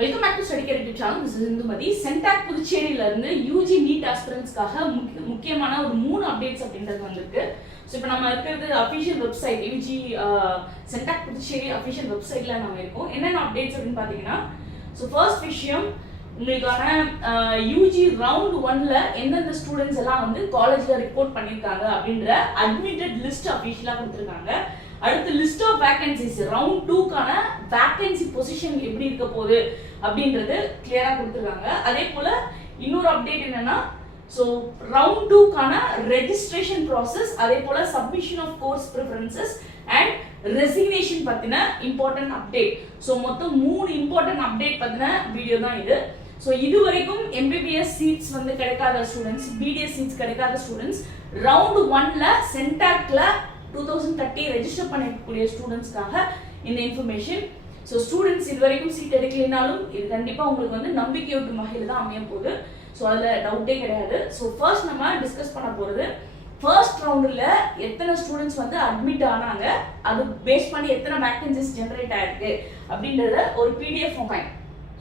Welcome back to study care YouTube channel. This is Indumathi. CENTAC புதுச்சேரியில இருந்து UG NEET ஆஸ்பிரன்ட்ஸ்க்காக முக்கியமான ஒரு 3 அப்டேட்ஸ் அப்படின்றது வந்திருக்கு. ஸோ இப்போ நம்ம இருக்கிறது official website UG CENTAC Puducherry official வெப்சைட்ல நம்ம இருக்கோம். என்னென்ன அப்டேட்ஸ் அப்படின்னு பார்த்தீங்கன்னா, ஸோ ஃபர்ஸ்ட் விஷயம், உங்களுக்கான யூஜி ரவுண்ட் 1ல எந்தெந்த ஸ்டூடெண்ட்ஸ் எல்லாம் வந்து காலேஜ்ல ரிப்போர்ட் பண்ணியிருக்காங்க அப்படின்ற அட்மிட்டட் லிஸ்ட் அஃபிஷியலாக கொடுத்துருக்காங்க. அடுத்து லிஸ்ட் ஆஃப் வேகன்சிஸ் ரவுண்ட் 2க்கான வேகன்சி பொசிஷன் எப்படி இருக்க போகுது அப்படின்றது கிளியரா கொடுத்துருக்காங்க. அதே போல இன்னொரு அப்டேட் என்னன்னா, ஸோ ரவுண்ட் 2க்கான ரெஜிஸ்ட்ரேஷன் ப்ராசஸ், அதே போல submission of course preferences and resignation பத்தின இம்பார்ட்டன்ட் அப்டேட். ஸோ மொத்தம் 3 இம்பார்ட்டன்ட் அப்டேட் பத்தின வீடியோ தான் இது. ஸோ இது வரைக்கும் எம்பிபிஎஸ் சீட்ஸ் வந்து கிடைக்காத ஸ்டூடெண்ட்ஸ், பிடிஎஸ் சீட்ஸ் கிடைக்காத ஸ்டூடெண்ட்ஸ், ரவுண்ட் 1ல சென்டாக்ல 2030 ரெஜிஸ்டர் பண்ணக்கூடிய ஸ்டூடெண்ட்ஸ்க்காக இந்த இன்ஃபர்மேஷன். ஸோ ஸ்டூடெண்ட்ஸ் இது வரைக்கும் சீட் எடுக்கலைனாலும் இது கண்டிப்பாக உங்களுக்கு வந்து நம்பிக்கையூட்டும் வகையில் தான் அமைய போகுது. ஸோ அதில் டவுட்டே கிடையாது. ஸோ ஃபர்ஸ்ட் நம்ம டிஸ்கஸ் பண்ண போகிறது, ஃபர்ஸ்ட் ரவுண்டில் எத்தனை ஸ்டூடெண்ட்ஸ் வந்து அட்மிட் ஆனாங்க, அது பேஸ் பண்ணி எத்தனை வேகன்சிஸ் ஜென்ரேட் ஆயிருக்கு அப்படின்றத ஒரு பிடிஎஃப் ஃபார்மேட்.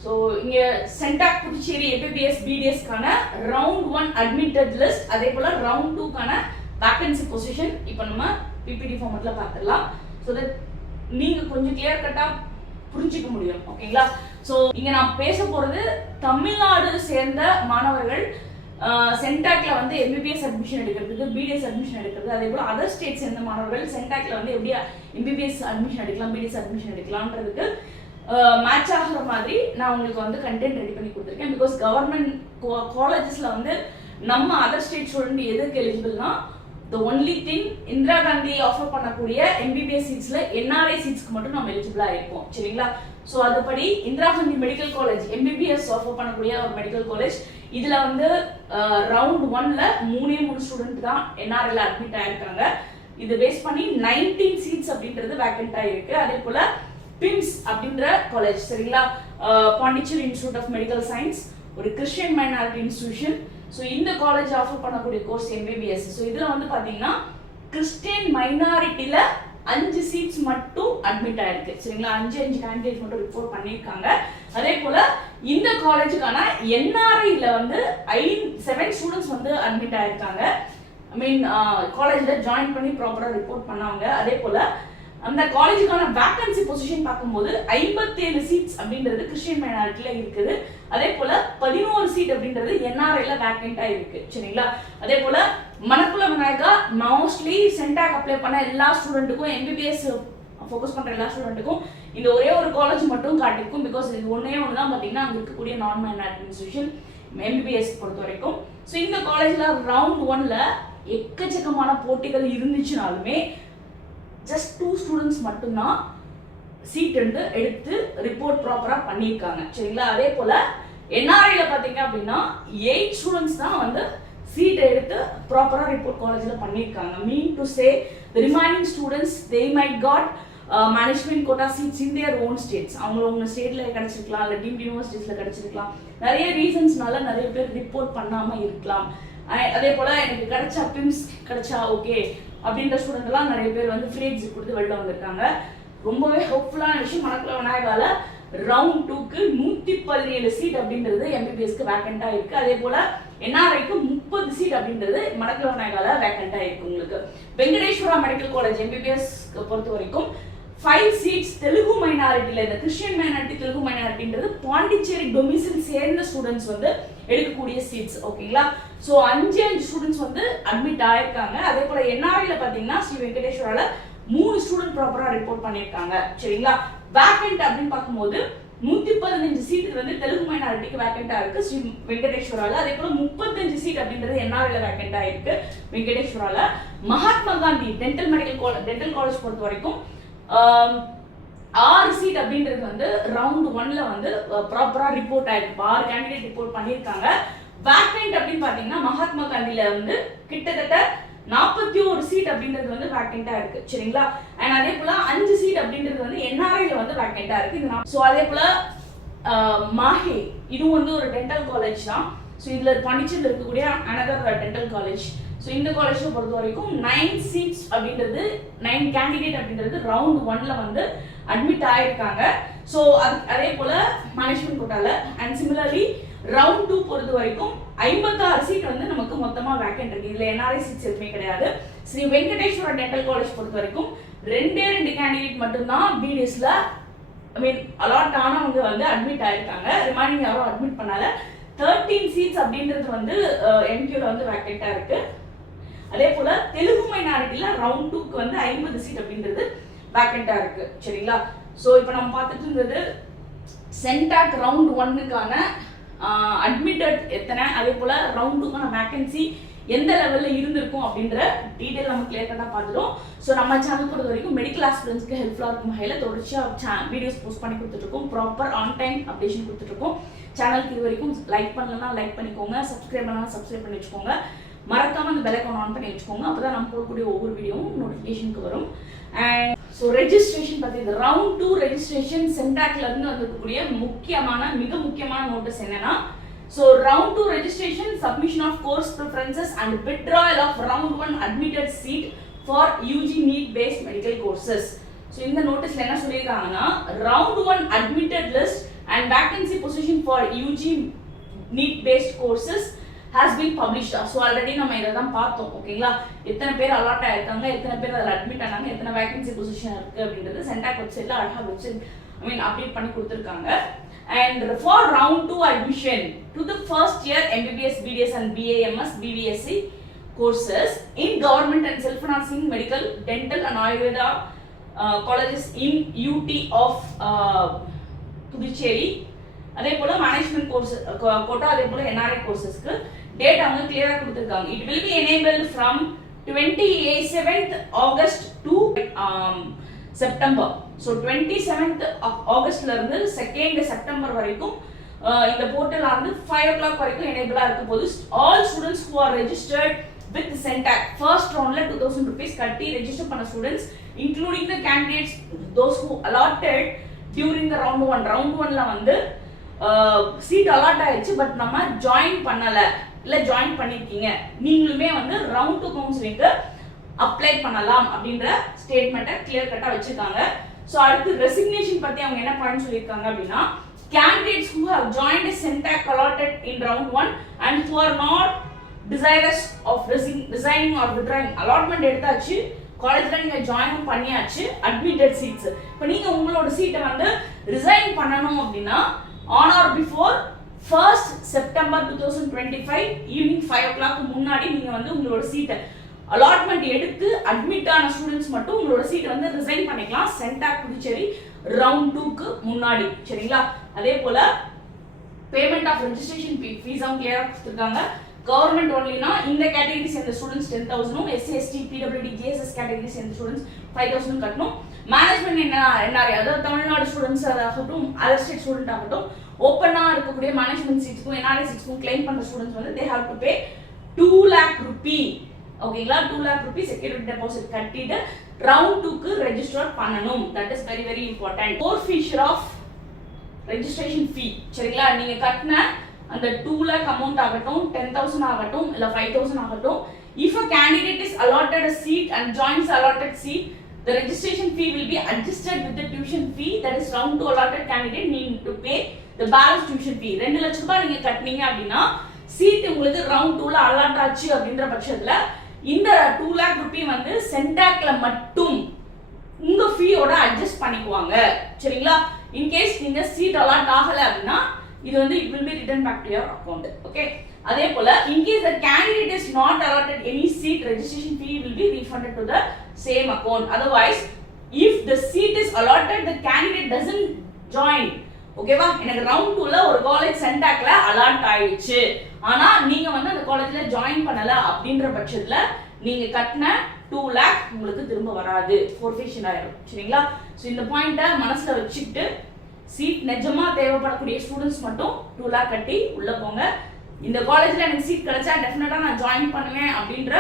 ஸோ இங்கே சென்டாக் புதுச்சேரி எம்பிபிஎஸ் பிடிஎஸ்க்கான ரவுண்ட் 1 அட்மிட்டட் லிஸ்ட், அதே போல் ரவுண்ட் 2க்கான வேகன்சி பொசிஷன் இப்போ நம்ம பிபிடி ஃபார்மேட்ல பார்த்துடலாம். ஸோ தட் நீங்க கொஞ்சம் கிளியர் கட்டா புரிஞ்சிக்க முடியும். ஓகேங்களா? ஸோ இங்க நான் பேச போறது தமிழ்நாடு சேர்ந்த மாணவர்கள் சென்டாக்ல வந்து எம்பிபிஎஸ் அட்மிஷன் எடுக்கிறதுக்கு, பிடிஎஸ் அட்மிஷன் எடுக்கிறது, அதே போல அதர் ஸ்டேட் சேர்ந்த மாணவர்கள் சென்டாக்ல வந்து எப்படி எம்பிபிஎஸ் அட்மிஷன் எடுக்கலாம், பிடிஎஸ் அட்மிஷன் எடுக்கலாம்ன்றதுக்கு மேட்ச் ஆகிற மாதிரி நான் உங்களுக்கு வந்து கண்டென்ட் ரெடி பண்ணி கொடுத்துருக்கேன். பிகாஸ் கவர்மெண்ட் காலேஜஸ்ல வந்து நம்ம அதர் ஸ்டேட் ஸ்டூடெண்ட் எதுக்கு எலிஜிபிள்னா, the only thing Indira Gandhi offer பண்ணக்கூடிய எம்பிபிஎஸ் சீட்ஸ்ல என்ஆர்ஐ சீட்ஸ்க்கு மட்டும் நம்ம எலிஜிபிளா இருப்போம். சரிங்களா? ஸோ அதுபடி Indira Gandhi medical college MBBS offer பண்ணக்கூடிய ஒரு மெடிக்கல் காலேஜ், இதுல வந்து ரவுண்ட் 1ல 3 ஸ்டூடெண்ட் தான் என்ஆர்ஐல அட்மிட் ஆயிருக்காங்க. இது பேஸ் பண்ணி 19 சீட்ஸ் அப்படின்றது வேக்கன்ட் ஆயிருக்கு. அதே போல பிம்ஸ் அப்படின்ற காலேஜ், சரிங்களா, Pondicherry institute of medical science, ஒரு கிறிஸ்டியன் மைனாரிட்டி இன்ஸ்டிடியூஷன். ஸோ இந்த காலேஜ் ஆஃபர் பண்ணக்கூடிய கோர்ஸ் எம்பிபிஎஸ். ஸோ இதில் வந்து பார்த்தீங்கன்னா கிறிஸ்டியன் மைனாரிட்டியில் 5 சீட்ஸ் மட்டும் அட்மிட் ஆயிருக்கு. சரிங்களா? 5 கேண்டிடேட் மட்டும் ரிப்போர்ட் பண்ணியிருக்காங்க. அதே போல இந்த காலேஜுக்கான என்ஆர்ஐல வந்து 7 ஸ்டூடெண்ட்ஸ் வந்து அட்மிட் ஆயிருக்காங்க. ஐ மீன் காலேஜில் ஜாயின் பண்ணி ப்ராப்பராக ரிப்போர்ட் பண்ணாங்க. அதே போல அந்த காலேஜுக்கான வேகன்சி பொசிஷன் பார்க்கும்போது 57 சீட்ஸ் அப்படின்றது கிறிஸ்டியன் மைனாரிட்டியில இருக்குது. அதே போல 11 சீட் அப்படின்றது என்ஆர்ஐல வேக்கண்டா இருக்கு. சரிங்களா? அதே போல Manakula Vinayaka mostly CENTAC apply பண்ண எல்லா ஸ்டூடெண்ட்டுக்கும், எம்பிபிஎஸ் ஃபோக்கஸ் பண்ற எல்லா ஸ்டூடெண்ட்டுக்கும் இந்த ஒரே ஒரு காலேஜ் மட்டும் காட்டிக்கும். பிகாஸ் இது ஒன்னே ஒன்று தான் பார்த்தீங்கன்னா அங்கே இருக்கக்கூடிய நான் மைனாரிட்டி இன்ஸ்டிடியூஷன் எம்பிபிஎஸ் பொறுத்த வரைக்கும். ஸோ இந்த காலேஜ்ல ரவுண்ட் 1ல எக்கச்சக்கமான போட்டிகள் இருந்துச்சுனாலுமே ஜஸ்ட் 2 ஸ்டூடெண்ட்ஸ் மட்டும்தான் சீட் எடுத்து ரிப்போர்ட் ப்ராப்பரா பண்ணியிருக்காங்க. சரிங்களா? அதே போல என்ஆர்ஐல பாத்தீங்க அப்படின்னா 8 ஸ்டூடெண்ட்ஸ் தான் வந்து சீட் எடுத்து ப்ராப்பரா ரிப்போர்ட் காலேஜ்ல பண்ணியிருக்காங்க. Mean to say the remaining students they might got management quota seats in their own states. அவங்க ஸ்டேட்ல கிடைச்சிருக்கலாம், இல்ல டீம்ட் யூனிவர்சிட்டிஸ்ல கிடைச்சிருக்கலாம். நிறைய ரீசன்ஸ்னால நிறைய பேர் ரிப்போர்ட் பண்ணாம இருக்கலாம். அதே போல எனக்கு கிடைச்சா பிம்ஸ் கிடைச்சா ஓகே அப்படின்ற ஸ்டூடெண்ட் எல்லாம் நிறைய பேர் வந்து ஃப்ரீ எக்ஸிட் கொடுத்து வெளில வந்திருக்காங்க. ரொம்பவே ஹோப்ஃபுல்லான விஷயம். மணக்குள விநாயகால ரவுண்ட் 2க்கு 117 சீட் அப்படின்றது எம்பிபிஎஸ்க்கு வேக்கண்டா இருக்கு. அதே போல என்ஆர்ஐக்கு 30 சீட் அப்படின்றது மணக்குள விநாயகால வேக்கண்டா இருக்கு. உங்களுக்கு வெங்கடேஸ்வரா மெடிக்கல் காலேஜ் எம்பிபிஎஸ் பொறுத்த வரைக்கும் 5 சீட்ஸ் தெலுங்கு மைனாரிட்டியில, இந்த கிறிஸ்டியன் மைனாரிட்டி தெலுங்கு மைனாரிட்டின்றது பாண்டிச்சேரி டொமிசில் சேர்ந்த ஸ்டூடெண்ட்ஸ் வந்து எடுக்கக்கூடிய சீட்ஸ். ஓகேங்களா? ஸோ 5 ஸ்டூடெண்ட்ஸ் வந்து அட்மிட் ஆயிருக்காங்க. அதே போல என்ஆர்ஐல பாத்தீங்கன்னா ஸ்ரீ வெங்கடேஸ்வரால 3 ஸ்டூடெண்ட் ப்ராப்பரா ரிப்போர்ட் பண்ணியிருக்காங்க. சரிங்களா? வேக்கண்ட் அப்படின்னு பார்க்கும்போது 115 சீட் வந்து தெலுங்கு மைனாரிட்டிக்கு வேக்கண்டா இருக்கு ஸ்ரீ வெங்கடேஸ்வரால. அதே போல 35 சீட் அப்படின்றது என்ஆர்ஐல வேக்கண்டா இருக்கு வெங்கடேஸ்வரால. மகாத்மா காந்தி டென்டல் காலேஜ் பொறுத்த வரைக்கும் 6 சீட் அப்படின்றது வந்து ரவுண்ட் 1ல வந்து ப்ராப்பரா ரிப்போர்ட் ஆயிருக்கு. 6 கேண்டிடேட் ரிப்போர்ட் பண்ணியிருக்காங்க. வேக்கண்ட் அப்படின்னு பாத்தீங்கன்னா மகாத்மா காந்தியில வந்து கிட்டத்தட்ட 41 சீட் அப்படின்றது வந்து வேக்கண்டா இருக்கு. சரிங்களா? அண்ட் அதே போல 5 சீட் அப்படின்றது வந்து என்ஆர்ஐல வந்து வேக்கண்டா இருக்கு. ஸோ அதே போல மாஹே, இதுவும் வந்து ஒரு டென்டல் காலேஜ் தான். ஸோ இதுல பாண்டிச்சேரியில் இருக்கக்கூடிய அனதர் டென்டல் காலேஜ். ஸோ இந்த காலேஜை பொறுத்த வரைக்கும் 9 சீட்ஸ் அப்படின்றது 9 கேண்டிடேட் அப்படின்றது ரவுண்ட் 1ல வந்து அட்மிட் ஆயிருக்காங்க. ஸோ அதே போல மேனேஜ்மெண்ட் கோட்டால. அண்ட் சிமிலர்லி ரவுண்ட் 2 பொறுத்த வரைக்கும் 56 சீட் வந்து நமக்கு மொத்தமா வேக்கன்ட் இருக்கு. இதுல NRI சீட்ஸ் எதுவுமே கிடையாது. ஸ்ரீ வெங்கடேஸ்வரா டென்டல் காலேஜ் பொறுத்த வரைக்கும் 2 கேண்டிடேட் மட்டும்தான் பிடிஎஸ்ல அலாட் ஆனவங்க வந்து அட்மிட் ஆயிருக்காங்க. ரிமைனிங் யாரும் அட்மிட் பண்ணால. 13 சீட்ஸ் அப்படின்றது வந்து எம்கியூல வந்து வேக்கண்டா இருக்கு. அதே போல தெலுங்கு மைனாரிட்டில ரவுண்ட் 2க்கு வந்து 50 சீட் அப்படின்றது வேக்கண்டா இருக்கு. சரிங்களா? சோ இப்போ நம்ம பார்த்துட்டு இருந்தது சென்டாக் ரவுண்ட் 1க்கான அட்மிட்டட் எத்தனை, அதே போல ரவுண்ட் 2க்கான வேகன்சி எந்த லெவல்ல இருந்திருக்கும் அப்படின்ற டீடைல் நம்ம கிளியர் பண்ணா பார்த்துட்டோம். ஸோ நம்ம சேனல் பொறுத்த வரைக்கும் மெடிக்கல் ஆஸ்பிரன்ஸ்க்கு ஹெல்ப்ஃபுல்லாக இருக்கும் வகையில் தொடர்ச்சியாக வீடியோஸ் போஸ்ட் பண்ணி கொடுத்துட்ருக்கோம். ப்ராப்பர் ஆன் டைம் அப்டேஷன் கொடுத்துட்ருக்கோம். சேனலுக்கு இது வரைக்கும் லைக் பண்ணலன்னா லைக் பண்ணிக்கோங்க, சப்ஸ்கிரைப் பண்ணலாம் சப்ஸ்கிரைப் பண்ணி வச்சுக்கோங்க, மறக்காம அந்த பெல் ஐகான் ஆன் பண்ணி வச்சுக்கோங்க. அப்பதான் நம்ம போடக்கூடிய ஒவ்வொரு வீடியோவும் நோட்டிஃபிகேஷனுக்கு வரும். அண்ட் ஸோ ரெஜிஸ்ட்ரேஷன் பற்றி இந்த ரவுண்ட் 2 ரெஜிஸ்ட்ரேஷன் சென்டாக்ல இருந்து வந்திருக்கக்கூடிய மிக முக்கியமான நோட்டீஸ் என்னன்னா, so round 2 registration submission of course preferences and withdrawal of round 1 admitted seat for UG NEET based medical courses. So இந்த நோட்டீஸ்ல என்ன சொல்லியிருக்காங்கன்னா, round 1 admitted list and vacancy position for UG NEET based courses has been published. So already நம்ம இத தான் பார்த்தோம். ஓகேங்களா? எத்தனை பேர் அலாட் ஆயிருக்காங்க, எத்தனை பேர் அதில் அட்மிட் ஆனாங்க, எத்தனை வேகன்சி பொசிஷன் இருக்கு அப்படின்றது சென்டாக் வெப்சைட்ல அழகா வெப்சைட் அப்டேட் பண்ணி கொடுத்துருக்காங்க. And for round 2 admission to the first year MBBS, BDS and BAMS, BVSC courses in government and self-financing medical, dental and Ayurveda colleges in UT of Puducherry. அதே போல management course quota, அதே போல NRI கோர்சஸ்க்கு date அவங்க கிளியரா கொடுத்திருக்காங்க. It will be enabled from 27th August to September. So 27th ஆகஸ்ட்ல இருந்து 2nd September வரைக்கும் இந்த போர்ட்டல் ஆனது 5 o'clock வரைக்கும் எனேபிளா இருக்க போது. All students who are registered with Centac first roundல 2000 rupees கட்டி ரெஜிஸ்டர் பண்ண students, including the candidates those who allotted during the round 1. round 1ல வந்து சீட் அலாட் ஆயிடுச்சு, பட் நம்ம ஜாயின் பண்ணல, இல்ல ஜாயின் பண்ணிருக்கீங்க, நீங்களுமே வந்து ரவுண்ட் 2 கவுன்சிலிங்க்கு அப்ளை பண்ணலாம் அப்படின்ற ஸ்டேட்மெண்ட்டை கிளியர் கட்டா வச்சிருக்காங்க. ஸோ அடுத்து ரெசிக்னேஷன் பத்தி அவங்க என்ன பாயிண்ட் சொல்லியிருக்காங்க அப்படின்னா, candidates who have joined a Centac allotted in round 1 and who are not desirous of resigning or withdrawing. allotment எடுத்தாச்சு, காலேஜ்ல நீங்க ஜாயின் பண்ணியாச்சு, அட்மிட்டட் சீட்ஸ். இப்போ நீங்க உங்களோட சீட்டை வந்து ரிசைன் பண்ணணும் அப்படின்னா on or before 1st September 2025 evening 5 o'clock முன்னாடி நீங்க வந்து உங்களோட சீட்டை அலாட்மெண்ட் எடுத்து அட்மிட் ஆன ஸ்டூடெண்ட்ஸ் மட்டும் உங்களோட சீட்டை வந்து ரிசைன் பண்ணிக்கலாம் சென்டாக் புதுச்சேரி ரவுண்ட் 2க்கு முன்னாடி. சரிங்களா? அதே போல பேமெண்ட் ஆஃப் ரெஜிஸ்ட்ரேஷன் ஃபீஸும் கிளியரா கொடுத்திருக்காங்க. கவர்மெண்ட் ஒன்லினா இந்த கேட்டகரி சேர்ந்த students 10,000, SC ST PWD JSS category சேர்ந்த ஸ்டூடெண்ட்ஸ் 5,000 கட்டணும். மேனேஜ்மெண்ட் NRI அதாவது தமிழ்நாடு ஸ்டூடெண்ட்ஸ் ஆகட்டும், அதர் ஸ்டேட் ஸ்டூடெண்ட் ஆகட்டும், ஓப்பனா இருக்கக்கூடிய மேனேஜ்மெண்ட் சீட்ஸ்க்கும் NRI சீட்ஸ்க்கும் கிளைம் பண்ற ஸ்டூடெண்ட்ஸ் வந்து they have to pay 2 lakh rupee. ஓகேங்களா? 2 lakh rupee செக்யூரிட்டி டெபாசிட் கட்டிட்டு ரவுண்ட் 2க்கு ரெஜிஸ்டர் பண்ணணும். That is very very important. forfeiture of registration fee. சரிங்களா? நீங்க கட்டின அந்த 2 lakh அமௌண்ட் ஆகட்டும், 10,000 ஆகட்டும், இல்ல 5,000 ஆகட்டும், if a candidate is allotted a seat and joins allotted seat, the registration fee will be adjusted with the tuition fee. That is round 2 allotted candidate need to pay the balance tuition fee. 2 லட்சம் ரூபாய் நீங்க கட்டினீங்க அப்படின்னா seat உங்களுக்கு round 2ல allot ஆச்சு அப்படின்ற பட்சத்துல இந்த 2 lakh rupee வந்து சென்டாக்ல மட்டும் உங்க ஃபீயோட அட்ஜஸ்ட் பண்ணிக்குவாங்க. சரிங்களா? இன் கேஸ் நீங்க சீட் அலாட் ஆகல அப்படின்னா இது வந்து it will be returned back to your account. Okay? அதே போல in case the candidate is not allotted any seat, registration fee will be refunded to the same account. Otherwise, if the seat is allotted, the candidate doesn't join. ஓகேவா? எனக்கு round 2ல ஒரு college சென்டாக்ல allot ஆயிடுச்சு, ஆனா நீங்க வந்து அந்த காலேஜ்ல join பண்ணல அப்படின்ற பட்சத்துல நீங்க கட்டின 2 lakh உங்களுக்கு திரும்ப வராது, forfeiture ஆயிடும். சரிங்களா? சோ இந்த பாயிண்ட மனசுல வச்சுக்கிட்டு சீட் நிஜமா தேவைப்படக்கூடிய ஸ்டூடெண்ட்ஸ் மட்டும் 2 lakh கட்டி உள்ள போங்க. இந்த காலேஜ்ல எனக்கு சீட் கிடைச்சா டெஃபினட்டா நான் ஜாயின் பண்ணுவேன் அப்படின்ற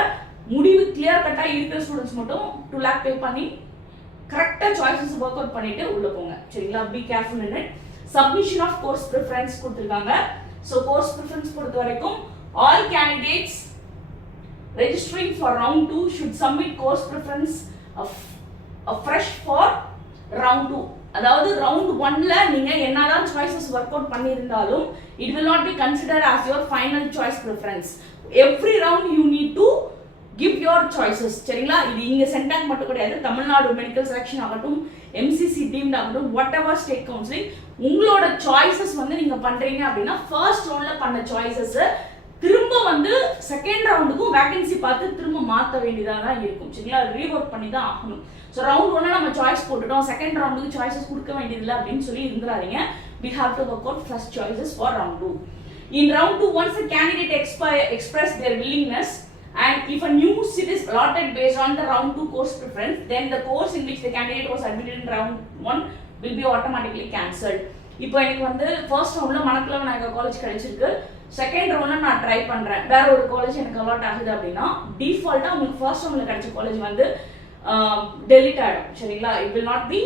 முடிவு கிளியர் கட்டா இருக்கிற ஸ்டூடெண்ட்ஸ் மட்டும் 2 lakh பே பண்ணி கரெக்டா சாய்ஸஸ் வொர்க் அவுட் பண்ணிட்டு உள்ள போங்க. சரிங்களா? Be careful in it. Submission of course preference கொடுத்திருக்காங்க. சோ கோர்ஸ் ப்ரிஃபரன்ஸ் பொறுத்த வரைக்கும் all candidates registering for round 2 should submit course preference of fresh for round 2. அதாவது ரவுண்ட் 1ல நீங்க என்னதான் சாய்ஸஸ் ஒர்க் அவுட் பண்ணியிருந்தாலும் it will not be considered as your final choice preference. Every round you need to give your choices. சரிங்களா? இது இங்க CENTAC மட்டும் கிடையாது, Tamil Nadu medical selection ஆகட்டும், எம்சிசி டீம்ட் ஆகட்டும், வாட் எவர் ஸ்டேட் கவுன்சிலிங், உங்களோட சாய்ஸஸ் வந்து நீங்க பண்றீங்க அப்படின்னா ஃபர்ஸ்ட் ரவுண்ட்ல பண்ண சாய்ஸஸ் திரும்ப வந்து செகண்ட் ரவுண்டுக்கும் வேகன்சி பார்த்து திரும்ப மாற்ற வேண்டியதாக தான் இருக்கும். சரிங்களா? ரீவொர்க் பண்ணி தான் ஆகணும். ஸோ ரவுண்ட் 1 நம்ம சாய்ஸ் போட்டுட்டோம், செகண்ட் ரவுண்டுக்கு சாய்ஸஸ் கொடுக்க வேண்டியதில்லை அப்படின்னு சொல்லி இருந்துறாதீங்க. We have to work out first choices for round 2. In round 2, once the candidate express their willingness and if a new seat is allotted based on the round 2 course preference, then the course in which the candidate was admitted in round 1 will be automatically cancelled. இப்போ எனக்கு வந்து first ரவுண்ட்ல Manakula Vinayagar college கிடைச்சிருக்கு, second ரவுண்ட்ல நான் try பண்றேன், வேற ஒரு காலேஜ் எனக்கு அலாட் ஆகுது அப்படின்னா டிஃபால்ட்டா உங்களுக்கு ஃபர்ஸ்ட் ரவுண்ட்ல கிடைச்ச காலேஜ் வந்து டெலிட் ஆயிடும். சரிங்களா? It will not be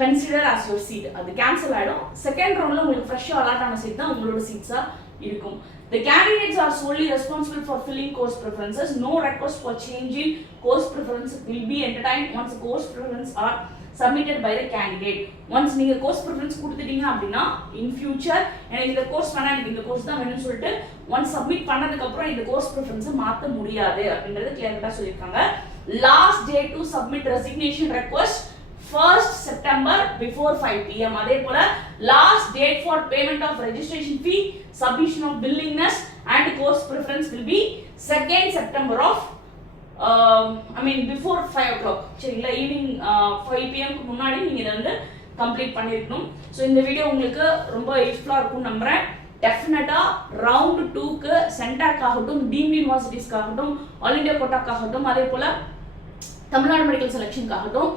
consider as your seat, அது கேன்சல் ஆயிடும். செகண்ட் ரவுண்ட்ல உங்களுக்கு ஃப்ரெஷ்ஷா அலாட் ஆன சீட் தான் உங்களோட சீட்ஸா இருக்கும். The candidates are solely responsible for filling course preferences. No request for changing course preference will be entertained once the course preferences are submitted by the candidate. Once நீங்க course preference கொடுத்துட்டீங்க அப்படின்னா in future எனக்கு இந்த course வேணா, எனக்கு இந்த course தான் வேணும்னு சொல்லிட்டு once submit பண்ணதுக்கு அப்புறம் இந்த course preference மாத்த முடியாது அப்படின்றது கிளியரா சொல்லிருக்காங்க. Last day to submit resignation request 1st September before 5 PM. அதே போல last date for payment of registration fee, submission of willingness and course preference will be 2nd September of before 5 o'clock. சரிங்களா? Evening 5 PM முன்னாடி நீங்க இதை வந்து complete பண்ணிருக்கணும். So இந்த video உங்களுக்கு ரொம்ப யூஸ்ஃபுல்லா இருக்கும்னு நம்புறேன். டெஃபினட்டா ரவுண்ட் 2க்கு சென்டாக் ஆகட்டும், டீம்ட் யூனிவர்சிட்டிஸ்க்கு ஆகட்டும், ஆல் இண்டியா கோட்டாக்கு ஆகட்டும், அதே போல தமிழ்நாடு மெடிக்கல் செலக்ஷனுக்கு ஆகட்டும்,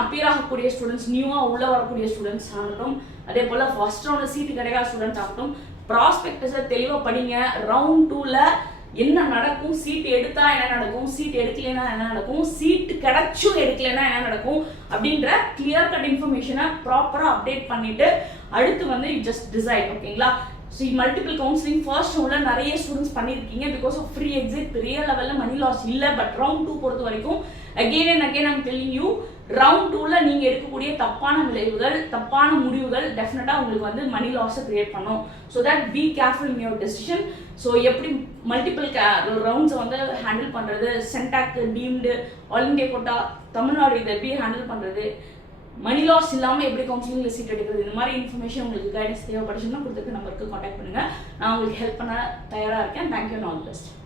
அப்பியர் ஆகக்கூடிய ஸ்டூடெண்ட்ஸ், நியூவா உள்ள வரக்கூடிய ஸ்டூடெண்ட்ஸ் ஆகட்டும், அதே போல ஃபர்ஸ்ட் ரவுண்ட்ல சீட்டு கிடைக்காத ஸ்டூடெண்ட்ஸ் ஆகட்டும், ப்ராஸ்பெக்டஸை தெளிவா படிங்க. ரவுண்ட் 2ல என்ன நடக்கும், சீட் எடுத்தா என்ன நடக்கும், சீட் எடுக்கலைன்னா என்ன நடக்கும், சீட் கிடைச்சும் எடுக்கலைன்னா என்ன நடக்கும் அப்படின்ற கிளியர் கட் இன்ஃபர்மேஷனை ப்ராப்பரா அப்டேட் பண்ணிட்டு அடுத்து வந்து யூ ஜஸ்ட் டிசைட். ஓகேங்களா? ஸோ மல்டிபிள் கவுன்சிலிங் ஃபர்ஸ்ட் ரவுண்ட்ல நிறைய ஸ்டூடெண்ட்ஸ் பண்ணியிருக்கீங்க. பிகாஸ் ஆஃப் ஃப்ரீ எக்ஸிட் பெரிய லெவல்ல மணி லாஸ் இல்லை. பட் ரவுண்ட் 2 பொறுத்த வரைக்கும் again and again I'm telling you, round 2ல நீங்க எடுக்கக்கூடிய தப்பான விளைவுகள், தப்பான முடிவுகள் டெஃபினட்டா உங்களுக்கு வந்து மணி லாஸை கிரியேட் பண்ணும். So that be careful in your decision. So எப்படி மல்டிபிள் ரவுண்ட்ஸை வந்து ஹேண்டில் பண்றது, CENTAC, deemed, all India quota, Tamil Nadu இதை எப்படி ஹேண்டில் பண்றது, மணி லாஸ் இல்லாமல் எப்படி கவுன்சிலிங்ல சீட் எடுக்கிறது, இந்த மாதிரி இன்ஃபர்மேஷன் உங்களுக்கு கைடன்ஸ் தேவைப்படுச்சுன்னா கொடுத்துட்டு நம்பருக்கு கான்டாக்ட் பண்ணுங்க. நான் உங்களுக்கு ஹெல்ப் பண்ண தயாராக இருக்கேன். Thank you and all the best.